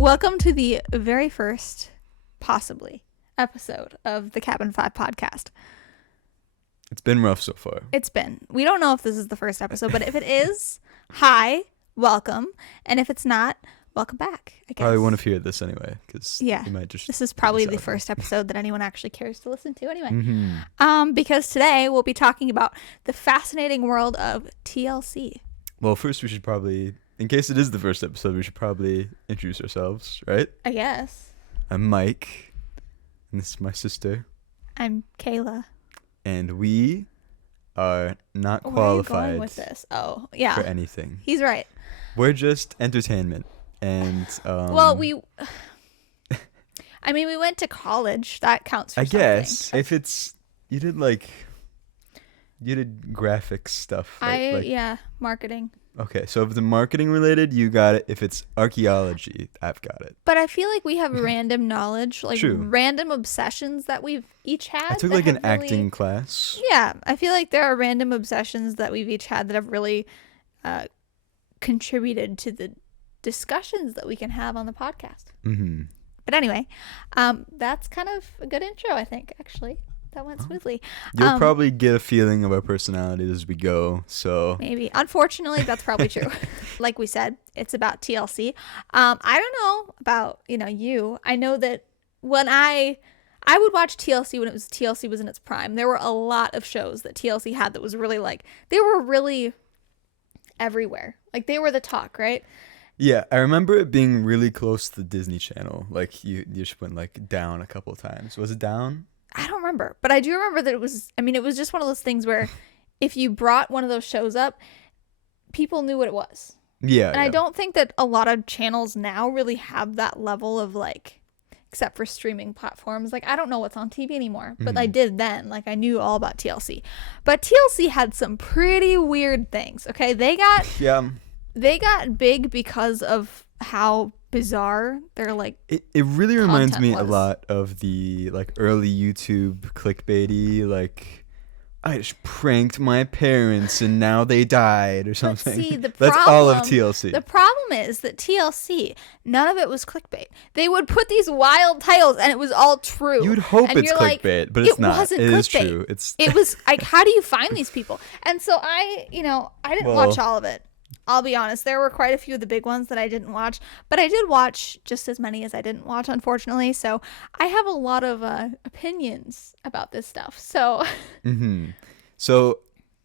Welcome to the very first, possibly, episode of the Cabin 5 podcast. It's been rough so far. We don't know if this is the first episode, but if it is, hi, welcome. And if it's not, welcome back, I guess. Probably won't have heard this anyway, because you might just... This is probably the first episode that anyone actually cares to listen to anyway. Mm-hmm. Because today we'll be talking about the fascinating world of TLC. Well, first we should probably, in case it is the first episode, we should probably introduce ourselves, right? I guess. I'm Mike, and this is my sister. I'm Kayla. And we are not Where are you qualified going with this? Oh, yeah. for anything. He's right. We're just entertainment. And well, we went to college. That counts for I something. guess if it's you did graphics stuff, right? Marketing. Okay, so if it's marketing related, you got it. If it's archaeology, I've got it. But I feel like we have random knowledge, like True. Random obsessions that we've each had. I took like an acting class. Yeah, I feel like there are random obsessions that we've each had that have really contributed to the discussions that we can have on the podcast. Mm-hmm. But anyway, that's kind of a good intro, I think, actually. That went smoothly. You'll probably get a feeling of our personalities as we go, so... Maybe. Unfortunately, that's probably true. Like we said, it's about TLC. I don't know about, you. I know that when I would watch TLC when TLC was in its prime. There were a lot of shows that TLC had that was really they were really everywhere. Like, they were the talk, right? Yeah, I remember it being really close to the Disney Channel. Like, you just went, down a couple of times. Was it down? I don't remember, but I do remember that it was just one of those things where if you brought one of those shows up, people knew what it was. Yeah. And I don't think that a lot of channels now really have that level of except for streaming platforms. I don't know what's on TV anymore, but I did then. I knew all about TLC. But TLC had some pretty weird things, okay? They got big because of how bizarre their it really reminds me was. a lot of the early YouTube clickbaity I just pranked my parents and now they died or something. But see, that's all of TLC. The problem is that TLC, none of it was clickbait. They would put these wild titles and it was all true. You would hope it's clickbait, but it's not. Wasn't it clickbait. Is true. It was how do you find these people? And so I didn't watch all of it. I'll be honest, there were quite a few of the big ones that I didn't watch, but I did watch just as many as I didn't watch, unfortunately. So I have a lot of opinions about this stuff. So, So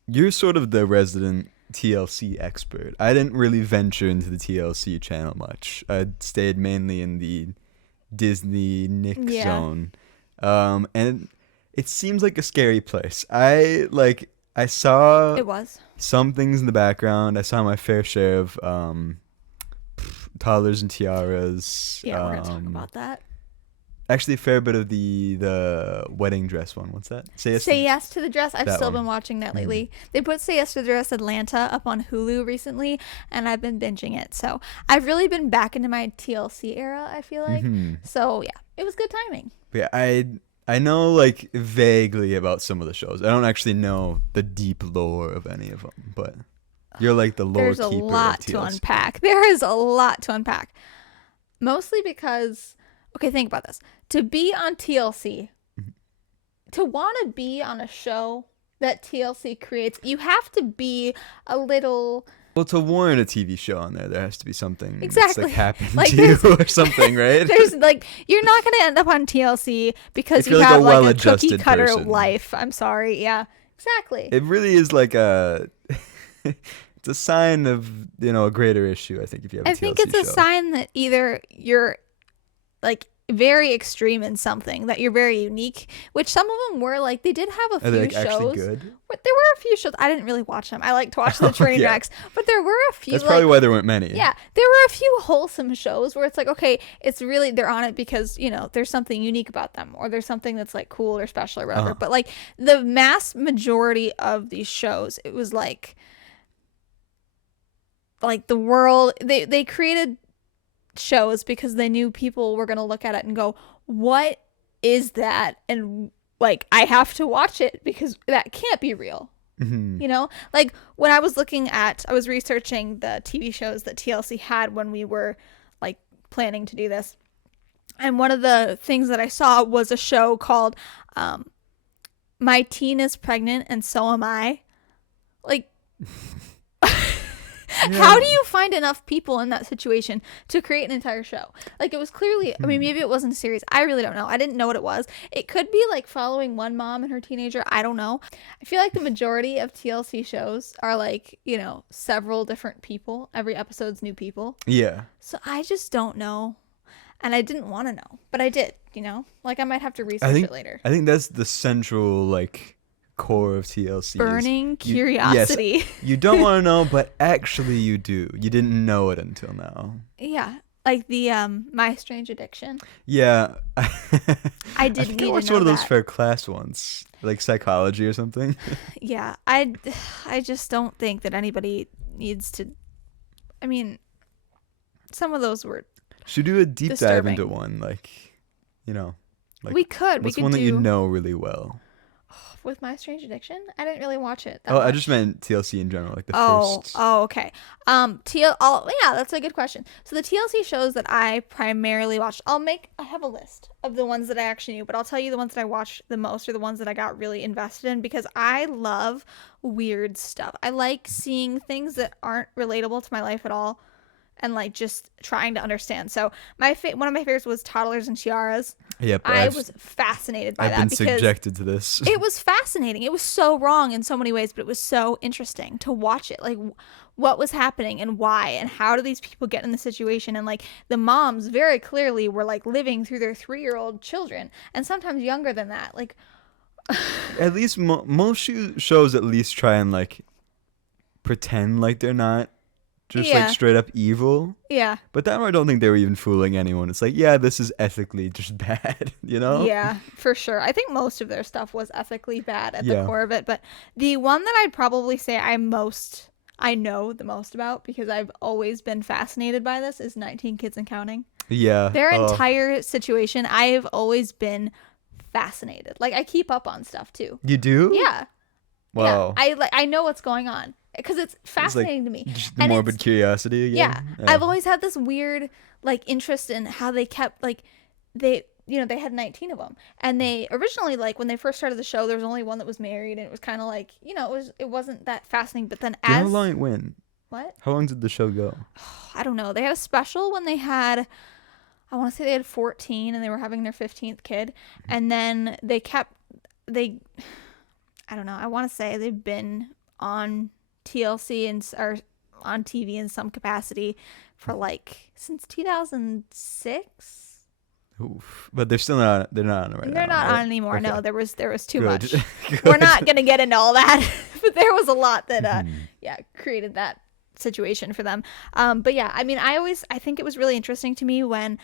you're sort of the resident TLC expert. I didn't really venture into the TLC channel much. I stayed mainly in the Disney Nick zone, and it seems like a scary place. I saw it was some things in the background. I saw my fair share of toddlers and tiaras. Yeah, we're gonna talk about that. Actually, a fair bit of the wedding dress one. What's that? Say Yes to the Dress. I've still been one. watching that lately. They put Say Yes to the Dress Atlanta up on Hulu recently, and I've been binging it. So I've really been back into my TLC era, I feel like. So yeah, it was good timing. Yeah, I know vaguely about some of the shows. I don't actually know the deep lore of any of them, but you're the lore There's keeper. There's a lot to unpack. There is a lot to unpack. Mostly because, okay, think about this. To be on TLC, to want to be on a show that TLC creates, you have to be a little... Well, to warrant a TV show on there has to be something exactly that's happened to you or something, right? There's you're not going to end up on TLC because you have a cookie cutter life. I'm sorry. Yeah, exactly. It really is it's a sign of, a greater issue, I think, if you have a TLC show. I think it's a sign that either you're very extreme in something, that you're very unique, which some of them were. They did have a few shows. Actually good? There were a few shows. I didn't really watch them. I like to watch the train wrecks, but there were a few. That's probably why there weren't many. Yeah, there were a few wholesome shows where it's okay, it's really, they're on it because there's something unique about them, or there's something that's cool or special or whatever. But the mass majority of these shows, it was the world, they created shows because they knew people were going to look at it and go, what is that? And I have to watch it because that can't be real. When I was researching the TV shows that TLC had when we were planning to do this. And one of the things that I saw was a show called My Teen is Pregnant and So Am I. Like, how do you find enough people in that situation to create an entire show? Like, it was clearly, I mean, maybe it wasn't a series. I really don't know. I didn't know what it was. It could be like following one mom and her teenager. I don't know. I feel like the majority of TLC shows are like, you know, several different people. Every episode's new people. Yeah. So I just don't know. And I didn't want to know, but I did, you know? Like, I might have to research it later. I think that's the central, like, core of TLC. Burning curiosity. Yes, you don't want to know, but actually you do. You didn't know it until now. Yeah. Like the My Strange Addiction. Yeah. I didn't think I watched one of those for class once, like psychology or something. Yeah. I just don't think that anybody needs to. I mean, some of those were should do a deep disturbing. dive into one, like, you know, like we could. What's one that you know really well? With My Strange Addiction, I didn't really watch it. I just meant TLC in general, like the first. Oh, okay. Yeah, that's a good question. So the TLC shows that I primarily watched, I have a list of the ones that I actually knew, but I'll tell you the ones that I watched the most, or the ones that I got really invested in, because I love weird stuff. I like seeing things that aren't relatable to my life at all, and like just trying to understand. So one of my favorites was Toddlers and Tiaras. Yep, I was fascinated by that. I've been subjected to this. It was fascinating. It was so wrong in so many ways, but it was so interesting to watch it. Like, what was happening and why, and how do these people get in the situation? And like, the moms very clearly were like living through their 3-year-old children, and sometimes younger than that. Like, at least most shows at least try and like pretend like they're not just like straight up evil. Yeah. But that one, I don't think they were even fooling anyone. It's like, yeah, this is ethically just bad, you know? Yeah, for sure. I think most of their stuff was ethically bad at the core of it. But the one that I'd probably say I know the most about, because I've always been fascinated by this, is 19 Kids and Counting. Yeah. Their entire situation, I have always been fascinated. Like, I keep up on stuff too. You do? Yeah. Wow. Yeah. I know what's going on, because it's fascinating to me. Just the morbid curiosity again. Yeah. I've always had this weird like interest in how they kept, like, they had 19 of them, and they originally, like, when they first started the show, there was only one that was married, and it was kind of like, it wasn't that fascinating. But then how long it went? What? How long did the show go? I don't know. They had a special when they had, I want to say they had 14, and they were having their 15th kid, and then I don't know. I want to say they've been on TLC or on TV in some capacity for like since 2006. Oof. But they're still not. They're not on it right now. They're not right? on anymore. Okay. No, there was too much. Good. We're not gonna get into all that, but there was a lot that created that situation for them. But yeah, I mean, I think it was really interesting to me when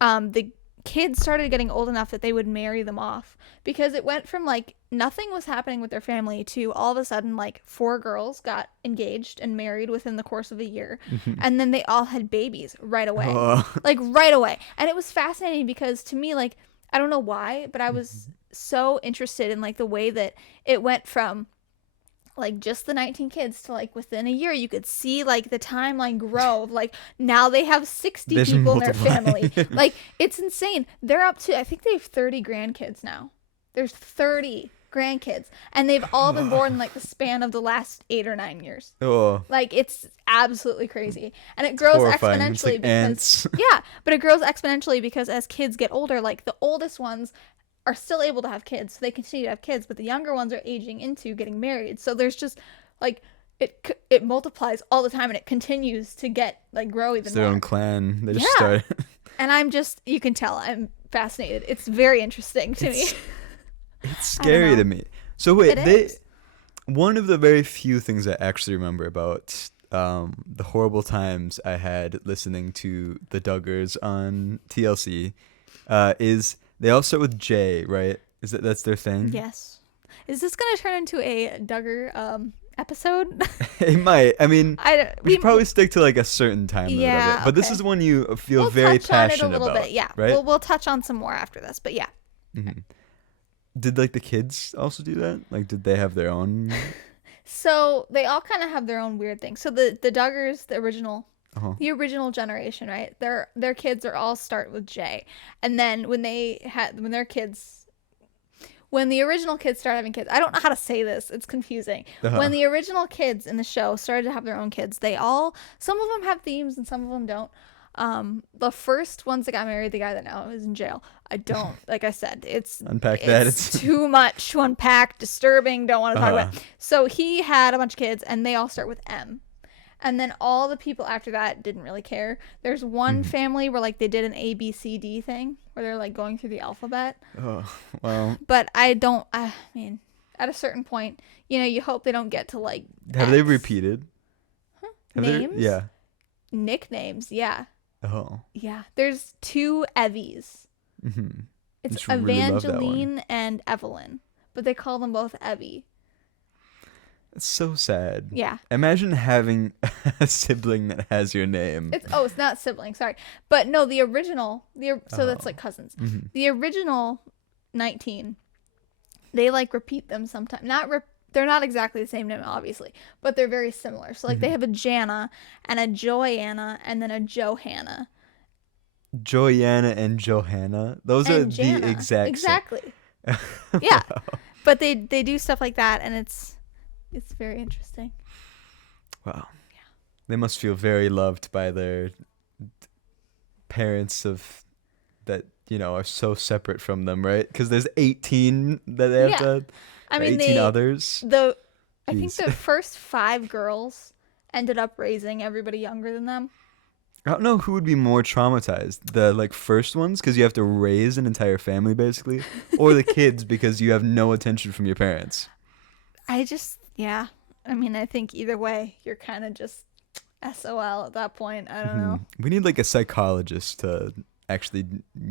the kids started getting old enough that they would marry them off, because it went from like nothing was happening with their family to all of a sudden like 4 girls got engaged and married within the course of a year, and then they all had babies right away. Like right away. And it was fascinating, because to me, like, I don't know why, but I was so interested in like the way that it went from like just the 19 kids to like within a year you could see like the timeline grow of like now they have 60 people in their family. Like, it's insane. They're up to, I think they have 30 grandkids now. There's 30 grandkids, and they've all been born in like the span of the last 8 or 9 years. Like, it's absolutely crazy, and it grows exponentially like because ants. but it grows exponentially because as kids get older, like the oldest ones are still able to have kids, so they continue to have kids, but the younger ones are aging into getting married. So there's just like it multiplies all the time, and it continues to get like grow even it's their more. own clan. They just start. And I'm just, you can tell I'm fascinated. It's very interesting to me. It's scary to me. So wait, one of the very few things I actually remember about the horrible times I had listening to the Duggars on TLC is they all start with J, right? That's their thing? Yes. Is this going to turn into a Duggar episode? It might. I mean, we should probably stick to like a certain time limit of it. But this is one you feel very passionate about. Bit. Yeah. Right? We'll touch on some more after this, but yeah. Mm-hmm. Did like the kids also do that? Like, did they have their own? So they all kind of have their own weird things. So the Duggars, the original Uh-huh. The original generation, right? Their kids are all start with J, and then when the original kids started having kids, I don't know how to say this. It's confusing. Uh-huh. When the original kids in the show started to have their own kids, some of them have themes and some of them don't. The first ones that got married, the guy that now is in jail, I don't, like I said, it's too much to unpack, disturbing, don't want to talk about it. So he had a bunch of kids and they all start with M. And then all the people after that didn't really care. There's one family where like they did an ABCD thing where they're like going through the alphabet. Oh, wow. But I mean, at a certain point, you hope they don't get to like Have X. they repeated? Names? Yeah. Nicknames, yeah. Oh. Yeah. There's 2 Evvies. Mm-hmm. It's Really Evangeline and Evelyn, but they call them both Evie. It's so sad. Yeah. Imagine having a sibling that has your name. It's not sibling, sorry. But no, the original, so that's like cousins. Mm-hmm. The original 19, they like repeat them sometimes. They're not exactly the same name, obviously, but they're very similar. So like they have a Jana and a Joanna and then a Johanna. Joanna and Johanna. Those are Jana. the exact exactly. Yeah. But they do stuff like that, and it's very interesting. Wow. Yeah. They must feel very loved by their parents that are so separate from them, right? Because there's 18 that they have to. I mean, 18 others. I think the first 5 girls ended up raising everybody younger than them. I don't know who would be more traumatized, the first ones because you have to raise an entire family basically, or the kids because you have no attention from your parents. Yeah. I mean, I think either way, you're kind of just SOL at that point. I don't know. We need a psychologist to actually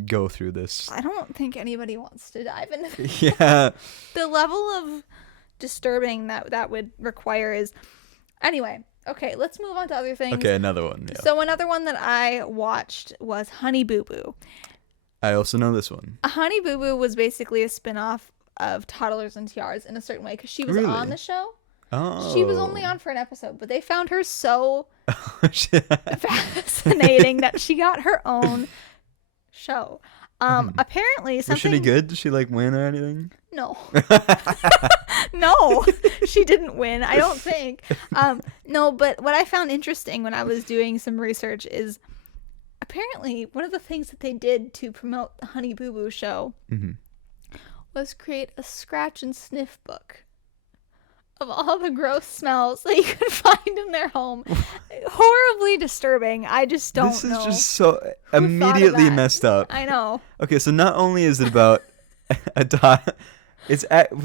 go through this. I don't think anybody wants to dive into this. Yeah. The level of disturbing that would require is... Anyway, okay, let's move on to other things. Okay, another one. Yeah. So another one that I watched was Honey Boo Boo. I also know this one. Honey Boo Boo was basically a spin-off of Toddlers and Tiaras in a certain way because she was on the show. Oh. She was only on for an episode, but they found her so fascinating that she got her own show. Apparently something... Was she any good? Did she win or anything? No. No, she didn't win, I don't think. No, but what I found interesting when I was doing some research is apparently one of the things that they did to promote the Honey Boo Boo show was create a scratch and sniff book of all the gross smells that you could find in their home. Horribly disturbing. I just don't know. This is just so immediately messed up. I know. Okay, so not only is it about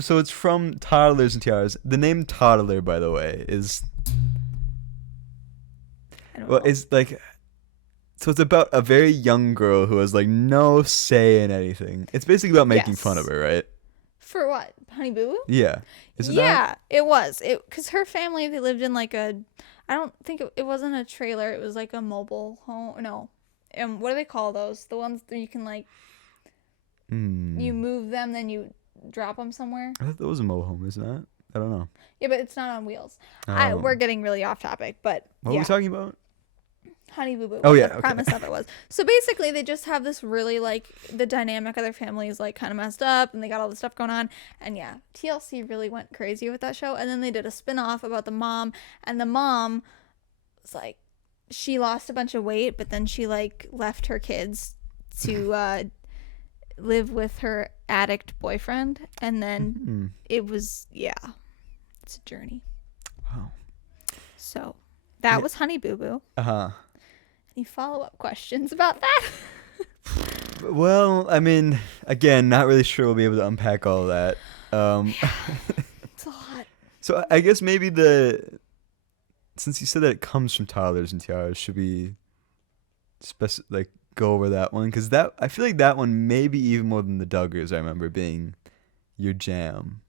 so it's from Toddlers and Tiaras. The name Toddler, by the way, is it's so it's about a very young girl who has no say in anything. It's basically about making fun of her, right? For what? Honey Boo Boo? Yeah. It was. Because her family, they lived in I don't think it wasn't a trailer. It was a mobile home. No. What do they call those? The ones that you can you move them, then you drop them somewhere. I thought that was a mobile home, isn't it? I don't know. Yeah, but it's not on wheels. Oh. We're getting really off topic, but what were we talking about? Honey Boo Boo. Oh, yeah. The premise of it was. So basically, they just have this really the dynamic of their family is kind of messed up, and they got all this stuff going on. And yeah, TLC really went crazy with that show. And then they did a spin-off about the mom, and the mom was she lost a bunch of weight, but then she left her kids to live with her addict boyfriend, and then it was it's a journey. Wow. So that was Honey Boo Boo. Any follow-up questions about that? Well, I mean, again, not really sure we'll be able to unpack all of that. It's a lot. So I guess maybe since you said that it comes from Toddlers and Tiaras, should we go over that one? Because I feel like that one maybe even more than the Duggars, I remember being your jam.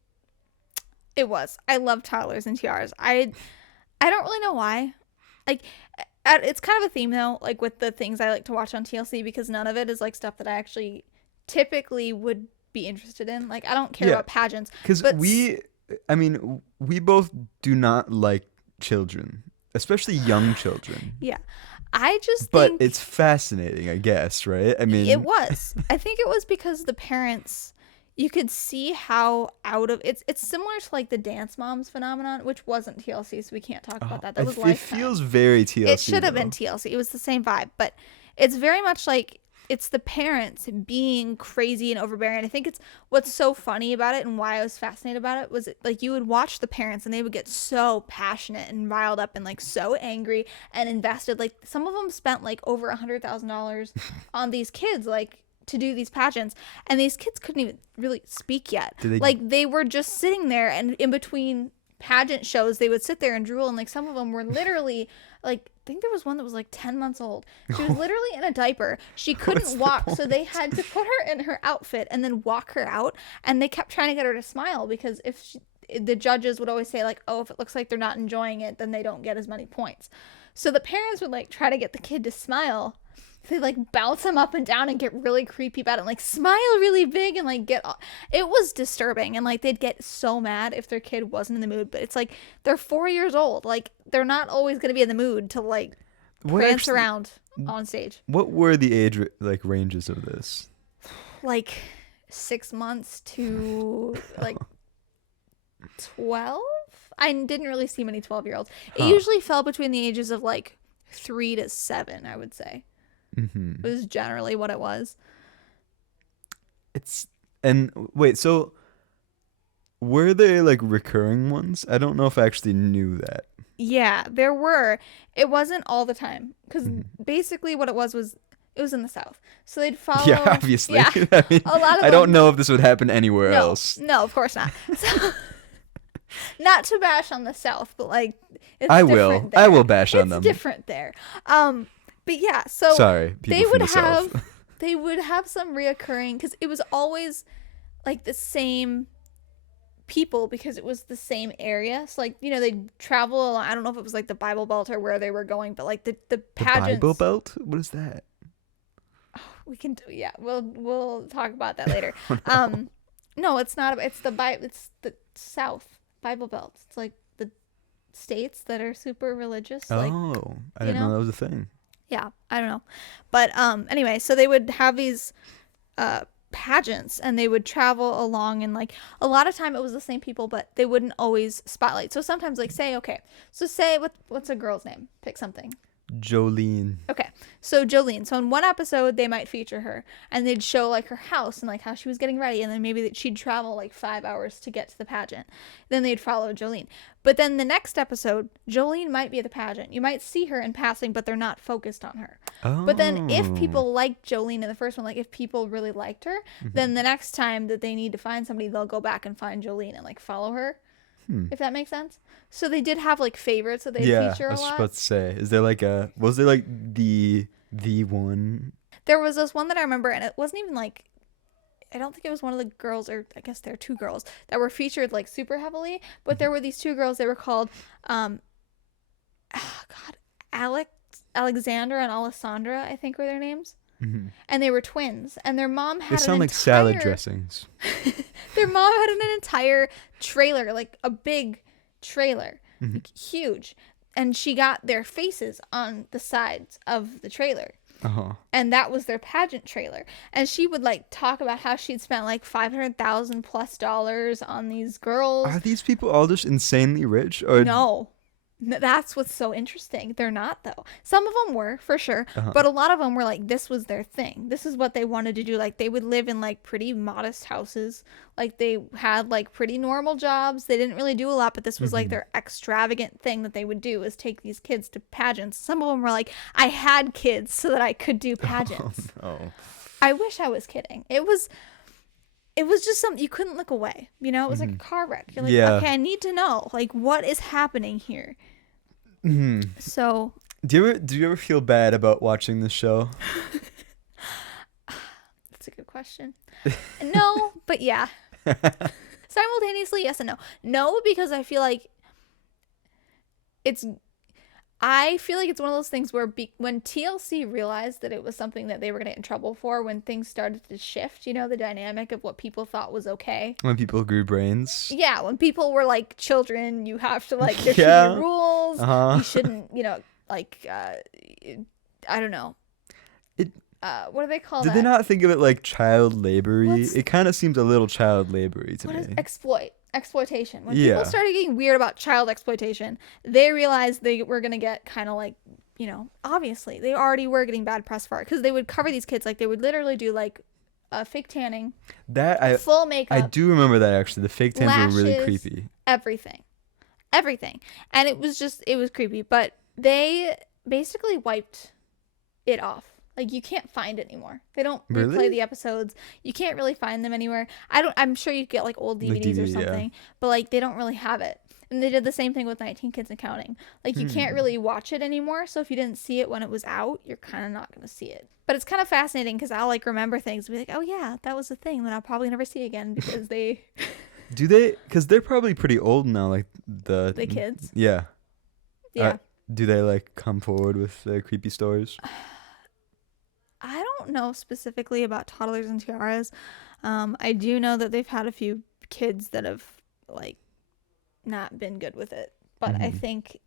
It was. I love Toddlers and Tiaras. I don't really know why. It's kind of a theme though, with the things I like to watch on TLC, because none of it is stuff that I actually typically would be interested in. I don't care about pageants. Because we both do not like children, especially young children. Yeah. I just But think it's fascinating, I guess, right? I mean, it was. I think it was because the parents, you could see how out of it's similar to like the Dance Moms phenomenon, which wasn't TLC, so we can't talk about that. That was it Lifetime. feels very TLC. It should have though. been TLC. It was the same vibe, but it's very much like it's the parents being crazy and overbearing. I think it's what's so funny about it and why I was fascinated about it was like you would watch the parents and they would get so passionate and riled up and like so angry and invested. Like some of them spent like over $100,000 on these kids, like to do these pageants, and these kids couldn't even really speak yet. Like they were just sitting there, and in between pageant shows they would sit there and drool, and like some of them were literally like, I think there was one that was like 10 months old. She was literally in a diaper. She couldn't walk, so they had to put her in her outfit and then walk her out, and they kept trying to get her to smile because the judges would always say like, oh, if it looks like they're not enjoying it, then they don't get as many points. So the parents would like try to get the kid to smile. They like bounce him up and down and get really creepy about it and like smile really big and like it was disturbing, and like they'd get so mad if their kid wasn't in the mood. But it's like they're 4 years old, like they're not always going to be in the mood to like prance around on stage. What were the age like ranges of this? Like 6 months to like 12. I didn't really see many 12-year-olds. It usually fell between the ages of like 3 to 7, I would say. It was generally what it was. Wait, so were they like recurring ones? I don't know if I actually knew that. Yeah, there were. It wasn't all the time because basically what it was it was in the South, so they'd follow. Yeah, obviously. Yeah, I mean, a lot of I don't know if this would happen anywhere no, else. No, of course not. So, not to bash on the South, but like it's I different will. there. I will bash on them. It's different there. But yeah, so sorry, people they from would the have South. they would have some reoccurring because it was always like the same people because it was the same area. So like they'd travel along, I don't know if it was like the Bible Belt or where they were going, but like the pageants. The Bible Belt? What is that? We can do, yeah. We'll talk about that later. Oh, no. No, it's not. It's the South Bible Belt. It's like the states that are super religious. Like, I didn't know that was a thing. yeah, I don't know, but anyway, so they would have these pageants and they would travel along, and like a lot of time it was the same people, but they wouldn't always spotlight. So sometimes like say what's a girl's name? Pick something. Jolene. Okay, so Jolene. So in one episode, they might feature her, and they'd show like her house and like how she was getting ready, and then maybe that she'd travel like 5 hours to get to the pageant. Then they'd follow Jolene. But then the next episode, Jolene might be at the pageant. You might see her in passing, but they're not focused on her. Oh. But then if people liked Jolene in the first one, like if people really liked her, then the next time that they need to find somebody, they'll go back and find Jolene and like follow her. If that makes sense. So they did have like favorites that they feature a lot. Yeah, I was about to say. Is there like was there like the one? There was this one that I remember, and it wasn't even like, I don't think it was one of the girls, or I guess there are two girls that were featured like super heavily, but there were these two girls. They were called Alexandra and Alessandra, I think were their names. And they were twins, and their mom had They sound like salad dressings. Their mom had an entire trailer, like a big trailer, like, huge, and she got their faces on the sides of the trailer. And that was their pageant trailer. And she would like talk about how she'd spent like $500,000+ on these girls. Are these people all just insanely rich? Or no. That's what's so interesting. They're not, though. Some of them were, for sure, but a lot of them were like, this was their thing. This is what they wanted to do. Like, they would live in like pretty modest houses. Like, they had like pretty normal jobs. They didn't really do a lot, but this was like their extravagant thing that they would do, is take these kids to pageants. Some of them were like, I had kids so that I could do pageants. Oh, no. I wish I was kidding. It was just something you couldn't look away. It was like a car wreck. You're like, okay, I need to know, like, what is happening here. So, do you ever feel bad about watching this show? That's a good question. No, but yeah. Simultaneously, yes and no. No, because I feel like it's one of those things where when TLC realized that it was something that they were going to get in trouble for, when things started to shift, the dynamic of what people thought was okay. When people grew brains. Yeah, when people were like children, you have to like, there should be rules. You shouldn't, I don't know. It What do they call Did that? they not think of it like child labory? What's- It kind of seems a little child labory to What is me. exploitation? When Yeah. people started getting weird about child exploitation, they realized they were gonna get kind of like, obviously they already were getting bad press for it because they would cover these kids like they would literally do like fake tanning, That full I makeup, do remember that actually. The fake tans were really lashes, creepy. everything, and it was creepy. But they basically wiped it off. Like you can't find it anymore. They don't replay Really? the episodes. You can't really find them anywhere. I'm sure you get like old Like DVDs or DVD, yeah. something, but like they don't really have it. And they did the same thing with 19 Kids and Counting. Like you can't really watch it anymore. So if you didn't see it when it was out, you're kind of not going to see it. But it's kind of fascinating because I'll like remember things and be like, oh yeah, that was a thing that I'll probably never see again because they Do they? Because they're probably pretty old now. Like the kids. Yeah. Yeah. Do they like come forward with creepy stories? I don't know specifically about Toddlers and Tiaras. I do know that they've had a few kids that have like not been good with it, but I think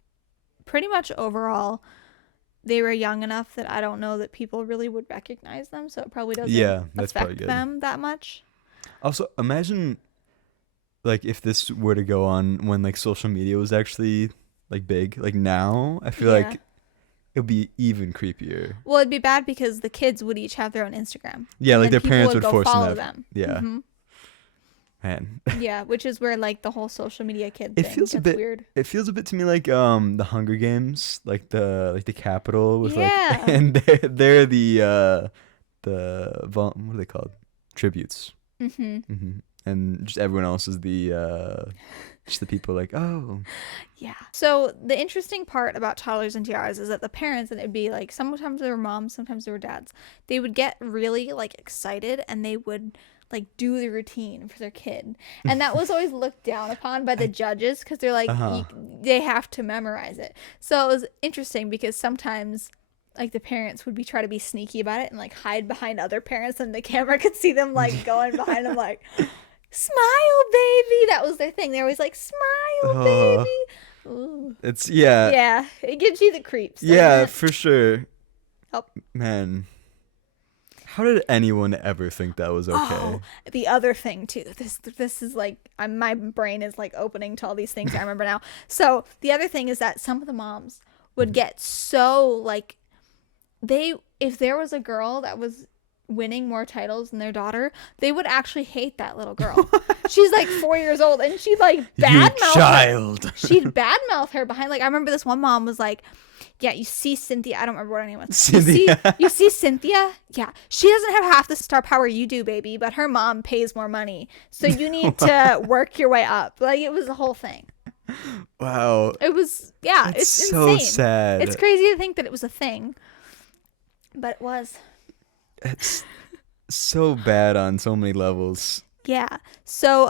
pretty much overall they were young enough that I don't know that people really would recognize them, so it probably doesn't That's probably affect good. them that much. Also, imagine like if this were to go on when like social media was actually like big. Like now, I feel Yeah. like it would be even creepier. Well, it'd be bad because the kids would each have their own Instagram. Yeah, and like then their people parents would go force follow them. Yeah, Mhm. man. Yeah, which is where like the whole social media kid It thing feels a gets bit- weird. It feels a bit to me like the Hunger Games, like the Capitol with Yeah. like, and they're the what are they called? Tributes. And just everyone else is just the people like, oh. Yeah. So the interesting part about Toddlers and Tiaras is that the parents, and it'd be like sometimes they were moms, sometimes they were dads, they would get really like excited and they would like do the routine for their kid. And that was always looked down upon by the judges because they're like, they have to memorize it. So it was interesting because sometimes like the parents would try to be sneaky about it and like hide behind other parents and the camera could see them like going behind them like, smile, baby. That was their thing. They're always like, smile, baby. Ooh. It's Yeah, it gives you the creeps. doesn't yeah, it? for sure. Oh. Man, how did anyone ever think that was okay? Oh, the other thing too. This is like my brain is like opening to all these things I remember now. So the other thing is that some of the moms would get so like if there was a girl that was winning more titles than their daughter, they would actually hate that little girl. She's like 4 years old and she'd like badmouth her. child. She'd badmouth her behind. Like I remember this one mom was like, yeah, you see Cynthia. I don't remember what her name was. Cynthia. You see Cynthia? Yeah. She doesn't have half the star power you do, baby, but her mom pays more money. So you need to work your way up. Like it was the whole thing. Wow. It was, yeah, It's it's so insane. sad. It's crazy to think that it was a thing. But it was. It's so bad on so many levels. Yeah. So,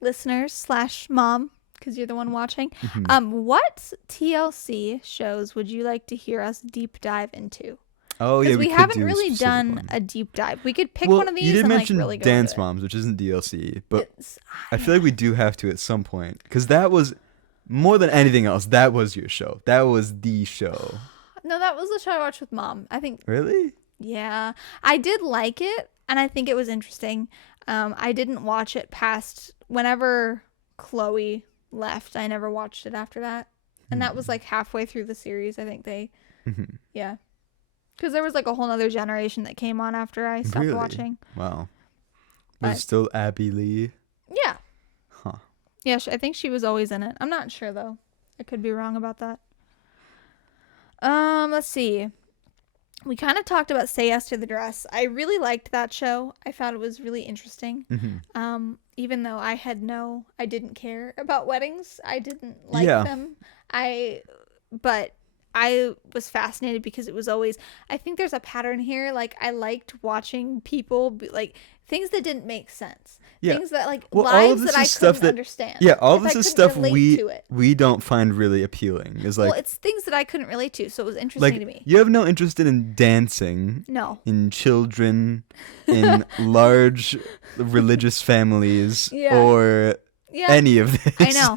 listeners / mom, because you're the one watching, what TLC shows would you like to hear us deep dive into? Oh yeah, Because we could haven't do a really specific done one. a deep dive. We could pick Well, one of these you did and like mention really go Dance into it. Moms, which isn't DLC, but It's- I feel like we do have to at some point because that was more than anything else. That was your show. That was the show. No, that was the show I watched with mom. I think, Really? yeah, I did like it, and I think it was interesting. I didn't watch it past whenever Chloe left. I never watched it after that, and that was like halfway through the series. I think yeah, because there was like a whole other generation that came on after I stopped Really? watching. Wow. But- Was it still Abby Lee? Yeah, Huh. yeah, I think she was always in it. I'm not sure though. I could be wrong about that. Let's see. We kind of talked about Say Yes to the Dress. I really liked that show. I found it was really interesting. Even though I didn't care about weddings. I didn't like them. But I was fascinated because it was always, I think there's a pattern here. Like I liked watching people like things that didn't make sense. Yeah. Things that like Well, all of lives this that I is stuff couldn't that- understand. Yeah, all If this I is couldn't stuff relate to it. we don't find really appealing. Is like Well, it's things that I couldn't relate to, so it was interesting to like me. you have no interest in dancing, No. in children, in large religious families, Yeah. or Yeah. any of this. I know.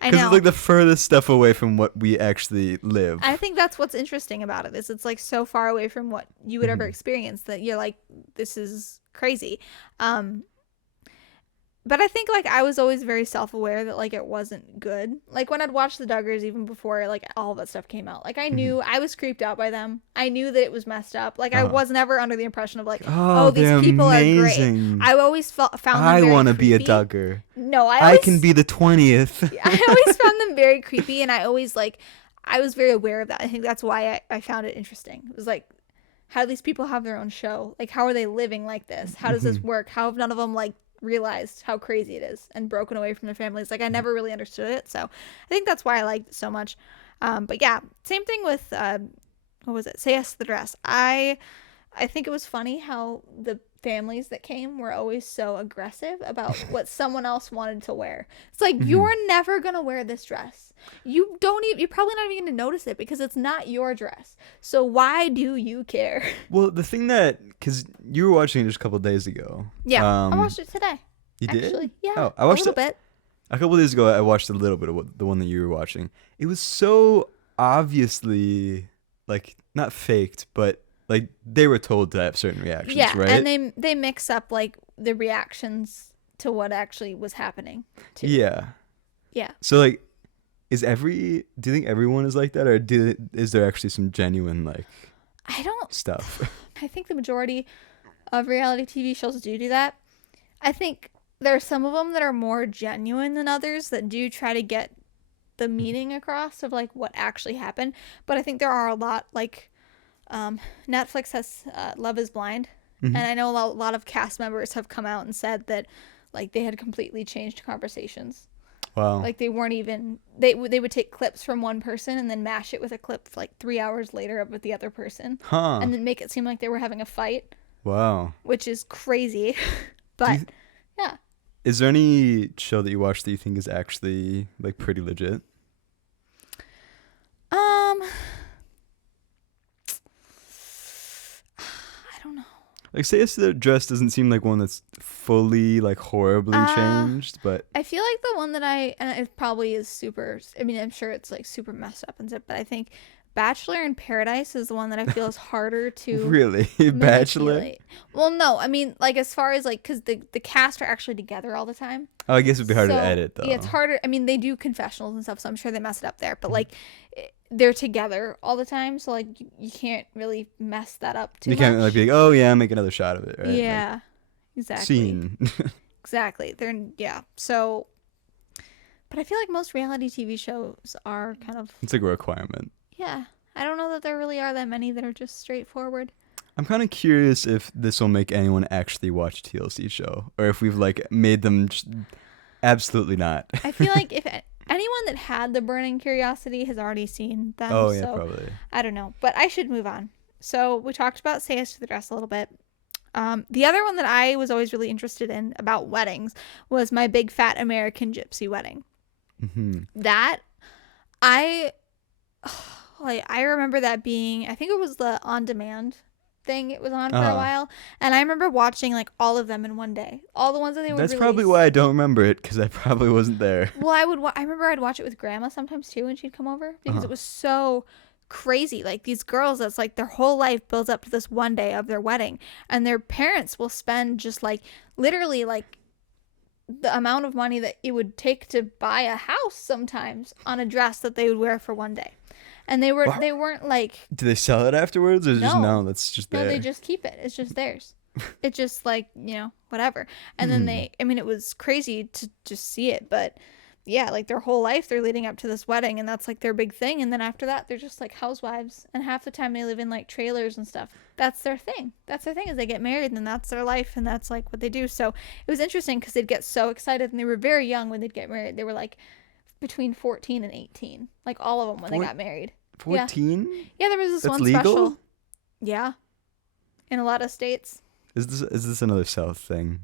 Because it's like the furthest stuff away from what we actually live. I think that's what's interesting about it is it's like so far away from what you would ever experience that you're like, this is crazy. But I think like I was always very self-aware that like it wasn't good. Like when I'd watch the Duggars even before like all that stuff came out. Like I knew I was creeped out by them. I knew that it was messed up. Like I was never under the impression of like, oh these people amazing. are great. I always found them I want to be a Duggar. No, I can be the 20th. I always found them very creepy, and I was very aware of that. I think that's why I found it interesting. It was like, how do these people have their own show? Like, how are they living like this? How does this work? How have none of them like realized how crazy it is and broken away from their families? Like I never really understood it, so I think that's why I liked it so much. But yeah, same thing with what was it, Say Yes to the Dress. I think it was funny how the families that came were always so aggressive about what someone else wanted to wear. It's like, you're never gonna wear this dress. You're probably not even gonna notice it because it's not your dress, so why do you care? Well, the thing that, because you were watching it just a couple of days ago. Yeah, I watched it today. You did? Actually, yeah. Oh, I watched a little bit. A couple of days ago, I watched a little bit of the one that you were watching. It was so obviously, like, not faked, but like they were told to have certain reactions, right? And they mix up like the reactions to what actually was happening too. Yeah. So like, do you think everyone is like that, or is there actually some genuine like stuff? I think the majority of reality TV shows do that. I think there are some of them that are more genuine than others that do try to get the meaning across of like what actually happened. But I think there are a lot like Netflix has Love is Blind, and I know a lot of cast members have come out and said that like they had completely changed conversations. Wow. Like they weren't even, they would take clips from one person and then mash it with a clip like 3 hours later with the other person, and then make it seem like they were having a fight. Wow. Which is crazy. But yeah. Is there any show that you watch that you think is actually like pretty legit? I don't know. Like, Say Yes to the Dress doesn't seem like one that's fully like horribly changed, but I feel like the one that and it probably is super, I mean, I'm sure it's like super messed up and stuff, but I think Bachelor in Paradise is the one that I feel is harder to really Bachelor. Well, no, I mean like as far as like, because the cast are actually together all the time. Oh, I guess it'd be harder to edit though. Yeah, it's harder. I mean, they do confessionals and stuff, so I'm sure they mess it up there. But like, they're together all the time, so like you can't really mess that up too much. You can't like be like, oh yeah, make another shot of it, right? Yeah, like, exactly. Scene. Exactly. So, but I feel like most reality TV shows are kind of. It's like a requirement. Yeah, I don't know that there really are that many that are just straightforward. I'm kind of curious if this will make anyone actually watch a TLC show, or if we've like made them just absolutely not. I feel like if anyone that had the burning curiosity has already seen them. Oh yeah, probably. I don't know, but I should move on. So we talked about Say Yes to the Dress a little bit. The other one that I was always really interested in about weddings was My Big Fat American Gypsy Wedding. That I remember that being, I think it was the on-demand thing it was on for a while, and I remember watching like all of them in one day, all the ones that they would. That's release. probably why I don't remember it, because I probably wasn't there. Well, I remember I'd watch it with Grandma sometimes too when she'd come over, because it was so crazy. Like these girls, that's like their whole life builds up to this one day of their wedding, and their parents will spend just like literally like the amount of money that it would take to buy a house sometimes on a dress that they would wear for one day. And they weren't like. Do they sell it afterwards, or that's just there? No, they just keep it. It's just theirs. It's just like, whatever. And then it was crazy to just see it, but yeah, like their whole life they're leading up to this wedding, and that's like their big thing. And then after that, they're just like housewives, and half the time they live in like trailers and stuff. That's their thing. That's their thing, is they get married, and that's their life, and that's like what they do. So it was interesting because they'd get so excited, and they were very young when they'd get married. They were like between 14 and 18, like all of them when they got married. 14? Yeah, there was this one legal? special. Yeah, in a lot of states. Is this another South thing?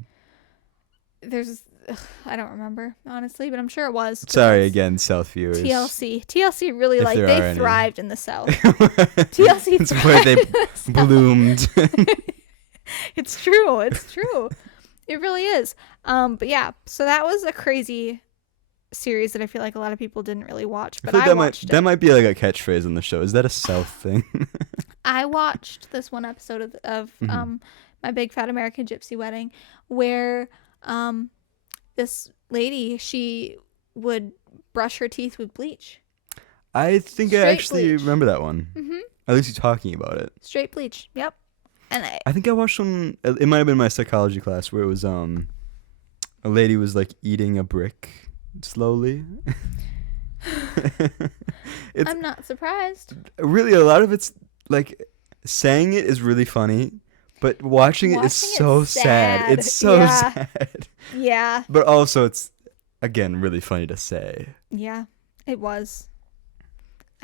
I don't remember honestly, but I'm sure it was. Sorry again, South viewers. TLC really they thrived in the South. TLC It's where they bloomed. It's true. It It really is. But yeah, so that was a crazy series that I feel like a lot of people didn't really watch, I but feel like I watched that it. might be like a catchphrase on the show. Is that a South thing? I watched this one episode of Mhm. My Big Fat American Gypsy Wedding, where this lady, she would brush her teeth with bleach. I think I Straight actually bleach. remember that one. Mm-hmm. At least you talking about it. Straight bleach. Yep. And I think I watched one. It might have been my psychology class where it was a lady was like eating a brick slowly. It's I'm not surprised. really a lot of it's like saying it is really funny, but watching it is Watching so it's sad. sad. It's so Yeah. sad. Yeah. But also it's again really funny to say. Yeah. It was.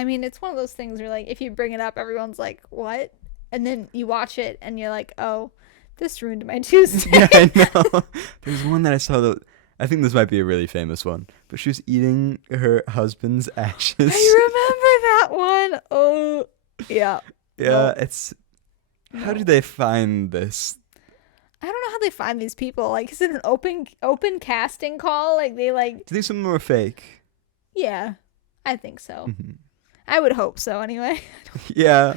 I mean, it's one of those things where, like, if you bring it up, everyone's like, what? And then you watch it and you're like, oh, this ruined my Tuesday. Yeah, I know. There's one that I saw that I think this might be a really famous one, but she was eating her husband's ashes. I remember that one. Oh, yeah. Yeah, No. it's how No. do they find this? I don't know how they find these people. Like, is it an open casting call? Like, they like, Do you think some of them are fake? yeah, I think so. Mhm. I would hope so anyway. Yeah.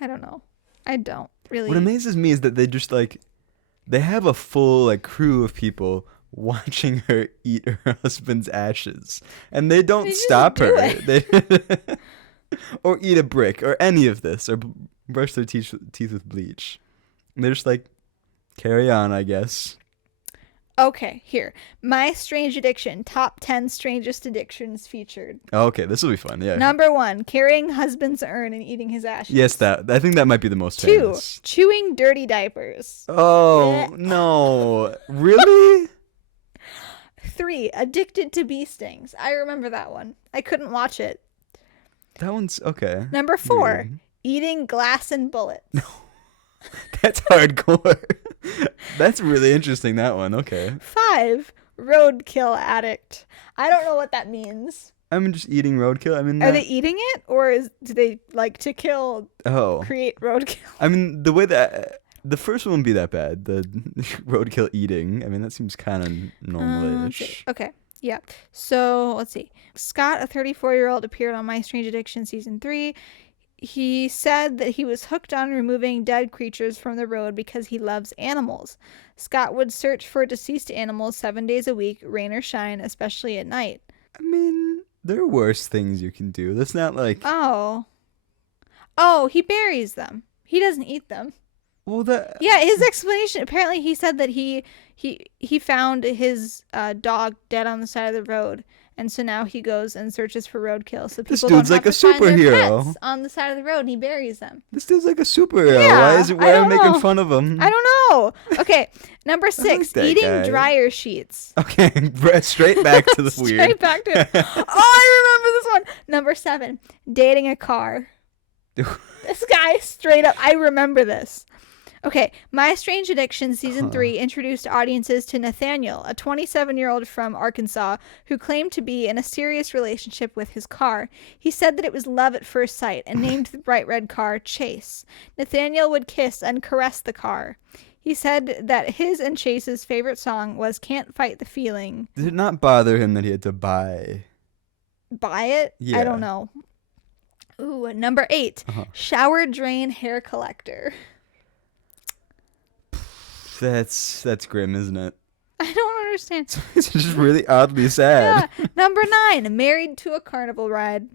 I don't know. I don't really. What amazes me is that they just like they have a full like crew of people watching her eat her husband's ashes, and they don't They just stop do her. it. They or eat a brick or any of this or brush their teeth with bleach. And they're just like carry on, I guess. Okay, here. My Strange Addiction. Top 10 strangest addictions featured. Oh, okay, this will be fun. Yeah. Number 1, carrying husband's urn and eating his ashes. Yes, that I think that might be the most 2, famous. chewing dirty diapers. Oh no! Really? 3, addicted to bee stings. I remember that one. I couldn't watch it. That one's okay. Number 4, Weird. eating glass and bullets. That's hardcore. That's really interesting. That one. Okay. 5, roadkill addict. I don't know what that means. I'm just eating roadkill. I mean, Are they eating it, or do they like to kill, oh, create roadkill? I mean, the way that the first one wouldn't be that bad. The roadkill eating. I mean, that seems kind of Let's see. normal-ish. Okay. Yeah. So let's see. Scott, a 34-year-old, appeared on My Strange Addiction season 3. He said that he was hooked on removing dead creatures from the road because he loves animals. Scott would search for deceased animals 7 days a week, rain or shine, especially at night. I mean, there are worse things you can do. That's not like. Oh, he buries them. He doesn't eat them. Well, that. Yeah, his explanation. Apparently, he said that he found his dog dead on the side of the road, and so now he goes and searches for roadkill. So This people dude's don't like have a to find their superhero. pets on the side of the road, and he buries them. This dude's like a superhero. Yeah, Why is it? I Why are don't we making know. fun of him? I don't know. Okay, number 6, that eating guy. dryer sheets. Okay, straight back to the Straight weird. back to. Oh, I remember this one. Number 7, dating a car. This guy straight up. I remember this. Okay, My Strange Addiction season 3 introduced audiences to Nathaniel, a 27-year-old from Arkansas who claimed to be in a serious relationship with his car. He said that it was love at first sight and named the bright red car Chase. Nathaniel would kiss and caress the car. He said that his and Chase's favorite song was Can't Fight the Feeling. Did it not bother him that he had to buy? Buy it? Yeah. I don't know. Ooh, number 8, shower drain hair collector. That's grim, isn't it? I don't understand. It's just really oddly sad. Yeah. Number 9, married to a carnival ride.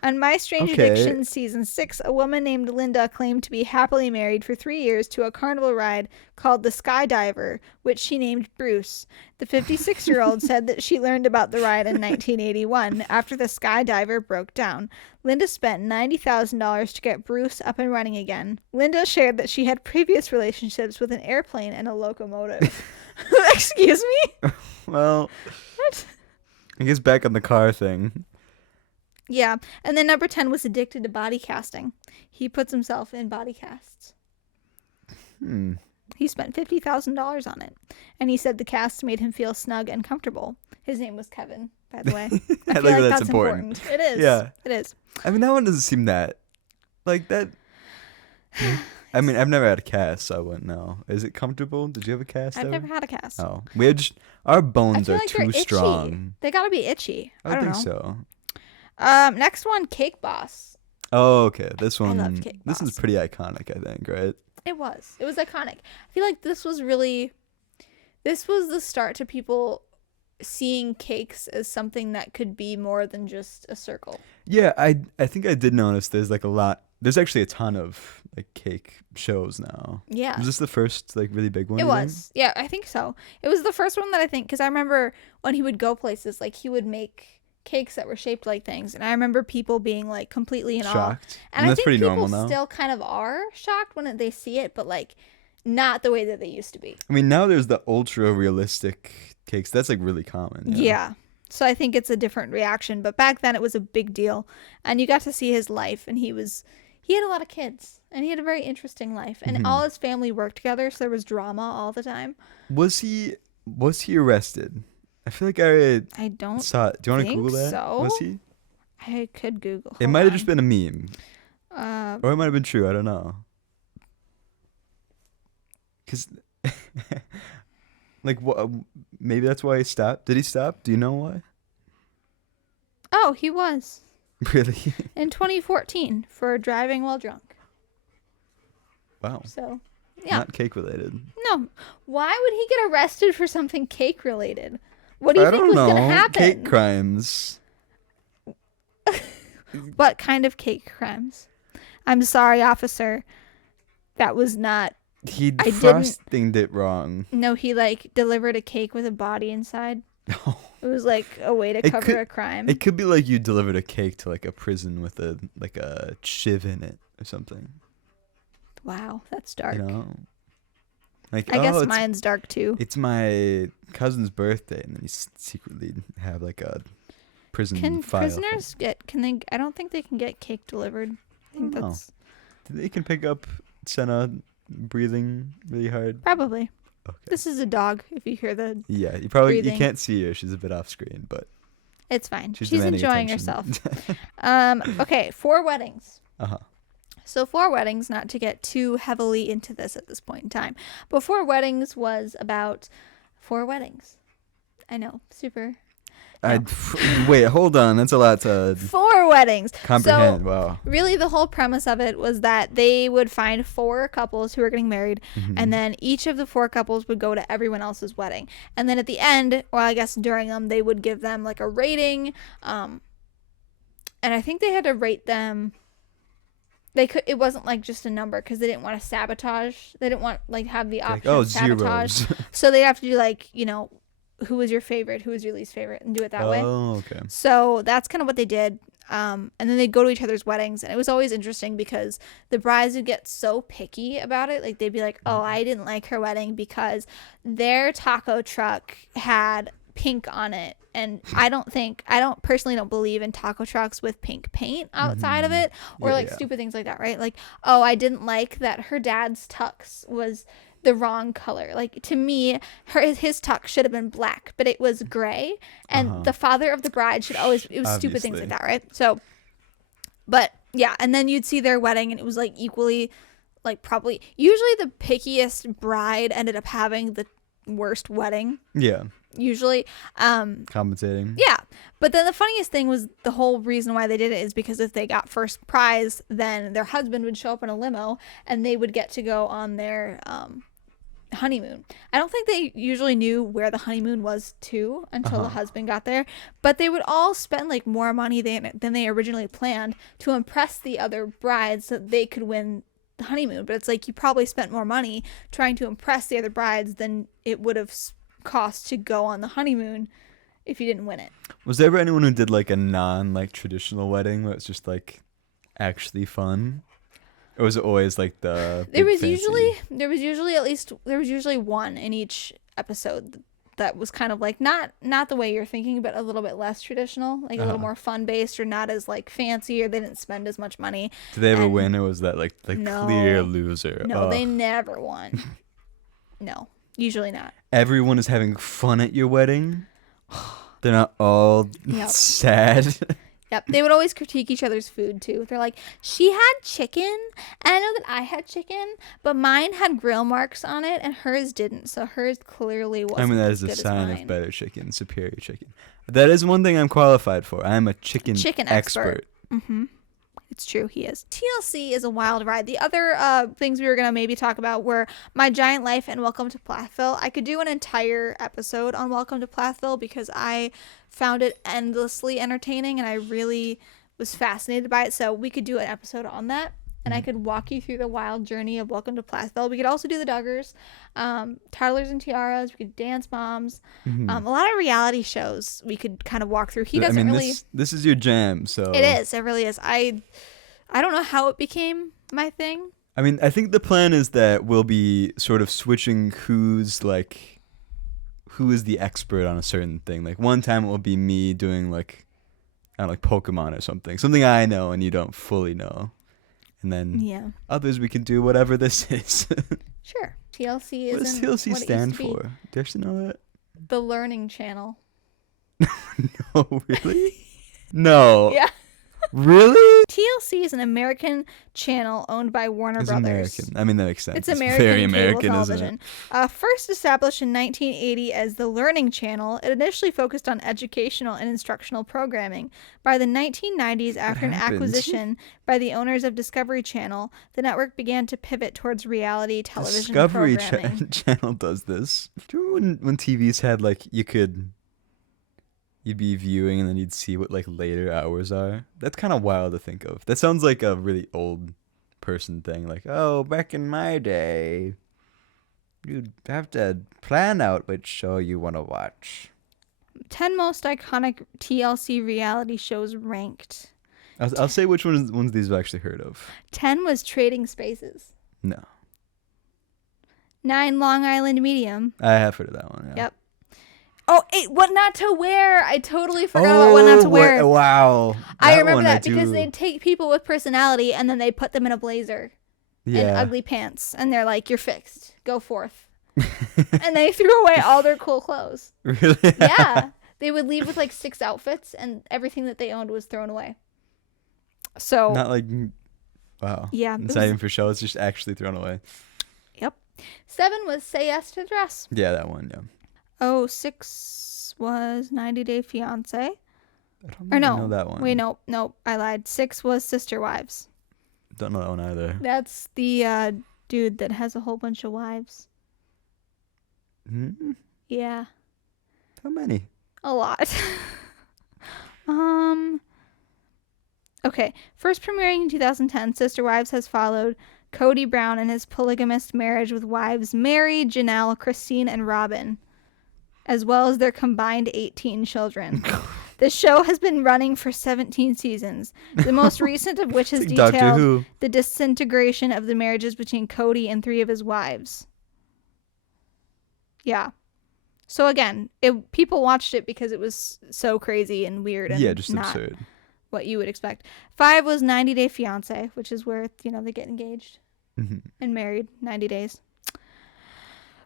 On My Strange Okay. Addiction season 6, a woman named Linda claimed to be happily married for 3 years to a carnival ride called the Skydiver, which she named Bruce. The 56-year-old said that she learned about the ride in 1981 after the Skydiver broke down. Linda spent $90,000 to get Bruce up and running again. Linda shared that she had previous relationships with an airplane and a locomotive. Excuse me? Well, What? I guess back on the car thing. Yeah. And then number 10 was addicted to body casting. He puts himself in body casts. He spent $50,000 on it. And he said the cast made him feel snug and comfortable. His name was Kevin, by the way. I feel like like that's that's important. It is. Yeah. It is. I mean, that one doesn't seem that like that. I mean, I've never had a cast, so I wouldn't know. Is it comfortable? Did you have a cast? I've ever? never had a cast. Oh, we had just our I bones feel are like they're too itchy. strong. They gotta be itchy. I I don't think know. so. Next one, Cake Boss. Oh, okay. This one. I love Cake This is Boss. pretty iconic, I think, right? It was iconic. I feel like this was the start to people seeing cakes as something that could be more than just a circle. Yeah, I think I did notice there's like a lot. There's actually a ton of like cake shows now. Yeah. Was this the first like really big one? It you think? was. Yeah, I think so. It was the first one that I think, because I remember when he would go places, like he would make cakes that were shaped like things, and I remember people being like completely in awe. Shocked. And I that's think pretty people normal now. still kind of are shocked when they see it, but like not the way that they used to be. I mean, now there's the ultra realistic cakes. That's like really common. Yeah. So I think it's a different reaction, but back then it was a big deal, and you got to see his life, and he had a lot of kids, and he had a very interesting life, and all his family worked together, so there was drama all the time. Was he arrested? I feel like I don't saw it. Do you want to think Google that? so. Was he? I could Google. It might have just been a meme, Uh, or it might have been true. I don't know. Cause, like, what? Maybe that's why he stopped. Did he stop? Do you know why? oh, he was Really? in 2014 for driving while drunk. Wow. So, yeah. Not cake related. No. Why would he get arrested for something cake related? What do you I think don't was know. going to happen? Cake crimes. What kind of cake crimes? I'm sorry, officer. That was not. He I frostinged it wrong. No, he like delivered a cake with a body inside. No. It was like a way to It cover could- a crime. It could be like you delivered a cake to like a prison with a chiv in it or something. Wow, that's dark. You know. Like, I guess it's, mine's dark too. it's my cousin's birthday, and then you secretly have like a prison Can file. prisoners get? Can they? I don't think they can get cake delivered. I think don't know. that's They can pick up Senna breathing really hard. probably. Okay. This is a dog. If you hear the, Yeah, you breathing. can't see her. She's a bit off screen, but it's fine. she's She's demanding enjoying attention. herself. Okay, 4 weddings. Uh-huh. So 4 weddings, not to get too heavily into this at this point in time, but 4 weddings was about 4 weddings. I know, super. Wait, hold on. That's a lot to 4 weddings. comprehend. So Wow. really the whole premise of it was that they would find 4 couples who were getting married, and then each of the 4 couples would go to everyone else's wedding. And then at the end, or I guess during them, they would give them like a rating. And I think they had to rate them. It wasn't like just a number, because they didn't want to sabotage. They didn't want like have the option of sabotage. zeros. So they have to do like, who was your favorite, who was your least favorite, and do it that way. Oh, okay. So that's kind of what they did. And then they'd go to each other's weddings, and it was always interesting because the brides would get so picky about it. Like they'd be like, oh, I didn't like her wedding because their taco truck had pink on it. And I don't personally believe in taco trucks with pink paint outside of it, or Yeah. stupid things like that, right? Like, oh, I didn't like that her dad's tux was the wrong color. Like, to me, his tux should have been black, but it was gray, and the father of the bride should always, it was stupid things like Obviously. that, right? So, but yeah, and then you'd see their wedding, and it was like equally, like, probably usually the pickiest bride ended up having the worst wedding, Yeah. usually. Compensating. Yeah, but then the funniest thing was the whole reason why they did it is because if they got first prize, then their husband would show up in a limo, and they would get to go on their honeymoon. I don't think they usually knew where the honeymoon was too until the husband got there, but they would all spend like more money than they originally planned to impress the other brides so that they could win the honeymoon. But it's like you probably spent more money trying to impress the other brides than it would have cost to go on the honeymoon if you didn't win it. Was there ever anyone who did like a traditional wedding where it's just like actually fun? Or was it always like the There big was fancy? usually one in each episode that was kind of like not the way you're thinking, but a little bit less traditional, like a little more fun based, or not as like fancy, or they didn't spend as much money. Did they ever and- win, or was that like the No. clear loser? No, Oh. they never won. No, usually not. Everyone is having fun at your wedding. They're not all Yep. sad. Yep. They would always critique each other's food too. They're like, she had chicken, and I know that I had chicken, but mine had grill marks on it, and hers didn't. So hers clearly wasn't. I mean, that as is a good as sign mine. of better chicken, superior chicken. That is one thing I'm qualified for. I am a chicken expert. Mm-hmm. It's true, he is. TLC is a wild ride. The other things we were going to maybe talk about were My Giant Life and Welcome to Plathville. I could do an entire episode on Welcome to Plathville because I found it endlessly entertaining and I really was fascinated by it. So we could do an episode on that. And I could walk you through the wild journey of Welcome to Plathville. We could also do the Duggars, Toddlers and Tiaras. We could Dance Moms. Mm-hmm. A lot of reality shows we could kind of walk through. He doesn't really. This is your jam, so. It is. It really is. I don't know how it became my thing. I mean, I think the plan is that we'll be sort of switching who is the expert on a certain thing. Like one time it will be me doing like, I don't know, like Pokemon or something I know and you don't fully know. And then others we can do whatever this is. Sure. TLC isn't. What does TLC what it stand used to be. for? Do you actually know that? The Learning Channel. No, really? No. Yeah. Really? TLC is an American channel owned by Warner It's Brothers. American. I mean, that makes sense. It's American, very cable American, television. isn't it? First established in 1980 as the Learning Channel, it initially focused on educational and instructional programming. By the 1990s, after an acquisition by the owners of Discovery Channel, the network began to pivot towards reality television Discovery programming. Channel does this. Do you remember when TVs had like you'd be viewing and then you'd see what like later hours are? That's kind of wild to think of. That sounds like a really old person thing. Like, oh, back in my day, you'd have to plan out which show you want to watch. 10 most iconic TLC reality shows ranked. I'll say which ones these I've actually heard of. 10 was Trading Spaces. No. 9, Long Island Medium. I have heard of that one. Yeah. Yep. Oh, 8, What Not to Wear. I totally forgot about What Not to Wear. Wow. I remember that because they'd take people with personality and then they put them in a blazer and ugly pants. And they're like, you're fixed. Go forth. And they threw away all their cool clothes. Really? Yeah. They would leave with like 6 outfits and everything that they owned was thrown away. So. Not like, wow. Yeah. It's not even for show. It's just actually thrown away. Yep. 7 was Say Yes to the Dress. Yeah, that one, yeah. Oh, 6 was 90 Day Fiance. I don't know that one. Wait, nope, I lied. 6 was Sister Wives. Don't know that one either. That's the dude that has a whole bunch of wives. Hmm? Yeah. How many? A lot. Okay. First premiering in 2010, Sister Wives has followed Cody Brown and his polygamist marriage with wives Mary, Janelle, Christine, and Robin, as well as their combined 18 children. The show has been running for 17 seasons, the most recent of which has It's like Doctor detailed Who. the disintegration of the marriages between Cody and 3 of his wives. Yeah. So again, people watched it because it was so crazy and weird and just not absurd. what you would expect. 5 was 90 Day Fiance, which is where, they get engaged and married 90 days.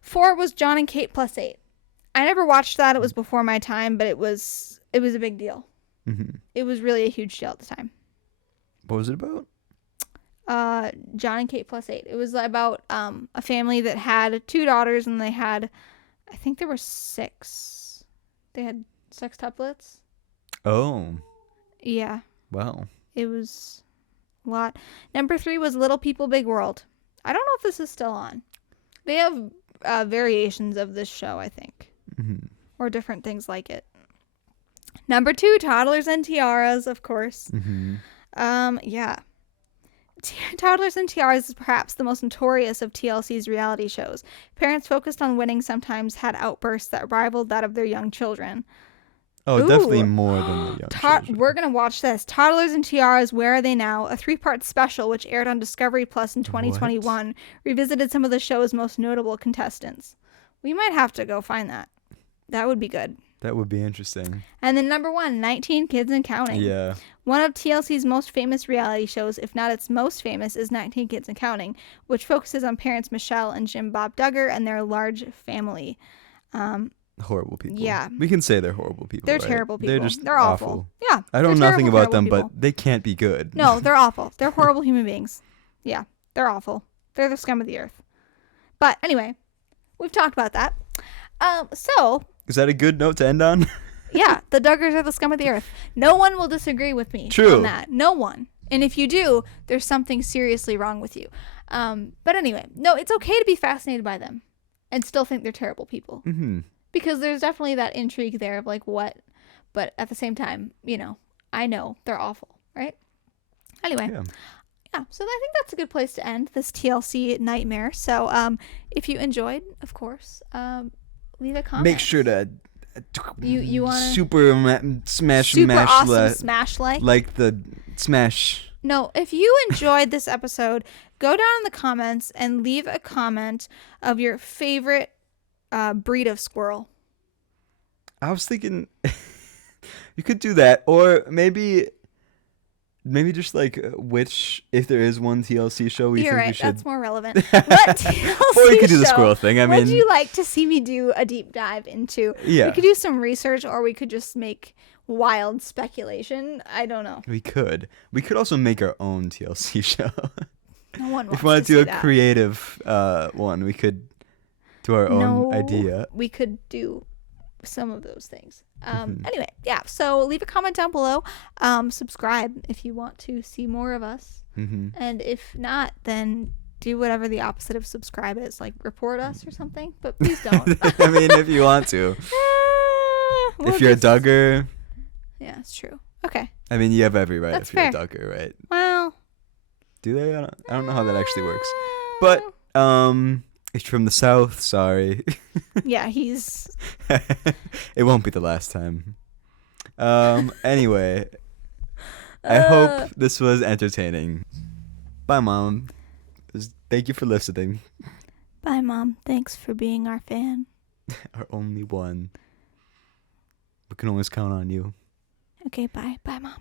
4 was John and Kate plus 8. I never watched that. It was before my time, but it was a big deal. Mm-hmm. It was really a huge deal at the time. What was it about? John and Kate plus 8. It was about a family that had 2 daughters, and they had, I think there were 6. They had sextuplets. Oh. Yeah. Wow. It was a lot. Number 3 was Little People, Big World. I don't know if this is still on. They have variations of this show, I think. Mm-hmm. Or different things like it. Number 2, Toddlers and Tiaras, of course. Mm-hmm. Yeah. Toddlers and Tiaras is perhaps the most notorious of TLC's reality shows. Parents focused on winning sometimes had outbursts that rivaled that of their young children. Oh, Ooh. definitely more than the young children. We're going to watch this. Toddlers and Tiaras, Where Are They Now? A 3-part special which aired on Discovery Plus in 2021 revisited some of the show's most notable contestants. We might have to go find that. That would be good. That would be interesting. And then number 1, 19 Kids and Counting. Yeah. One of TLC's most famous reality shows, if not its most famous, is 19 Kids and Counting, which focuses on parents Michelle and Jim Bob Duggar and their large family. horrible people. Yeah. We can say they're horrible people. They're right? terrible people. They're just They're awful. Yeah. I don't know they're nothing terrible, about them, terrible but they can't be good. No, they're awful. They're horrible human beings. Yeah, they're awful. They're the scum of the earth. But anyway, we've talked about that. So Is that a good note to end on? yeah, the Duggars are the scum of the earth. No one will disagree with me True. on that. No one. And if you do, there's something seriously wrong with you. But anyway, no, it's okay to be fascinated by them and still think they're terrible people. Mm-hmm. Because there's definitely that intrigue there of like what, but at the same time, I know they're awful, right? Anyway, yeah, so I think that's a good place to end this TLC nightmare. So if you enjoyed, of course, leave a comment. Make sure to you want smash super mash awesome smash like the smash. No, if you enjoyed this episode, go down in the comments and leave a comment of your favorite breed of squirrel. I was thinking you could do that, or maybe just like which, if there is one TLC show we You're think right, we should. that's more relevant. What TLC Or you could do the show squirrel thing. I mean, would you like to see me do a deep dive into? Yeah. We could do some research, or we could just make wild speculation. I don't know. We could also make our own TLC show. No one wants If we want to to do see a that. creative one, we could do our own idea. We could do some of those things. Mm-hmm. Anyway, yeah. So leave a comment down below. Subscribe if you want to see more of us. Mm-hmm. And if not, then do whatever the opposite of subscribe is, like report us or something. But please don't. I mean, if you want to. If you're a Duggar. Yeah, it's true. Okay. I mean, you have every right That's if you're fair. a Duggar, right? Well. Do they? I don't know how that actually works. But if you're from the South, sorry. Yeah, he's. It won't be the last time. Anyway, I hope this was entertaining. Bye, Mom. Thank you for listening. Bye, Mom. Thanks for being our fan. Our only one. We can always count on you. Okay, bye. Bye, Mom.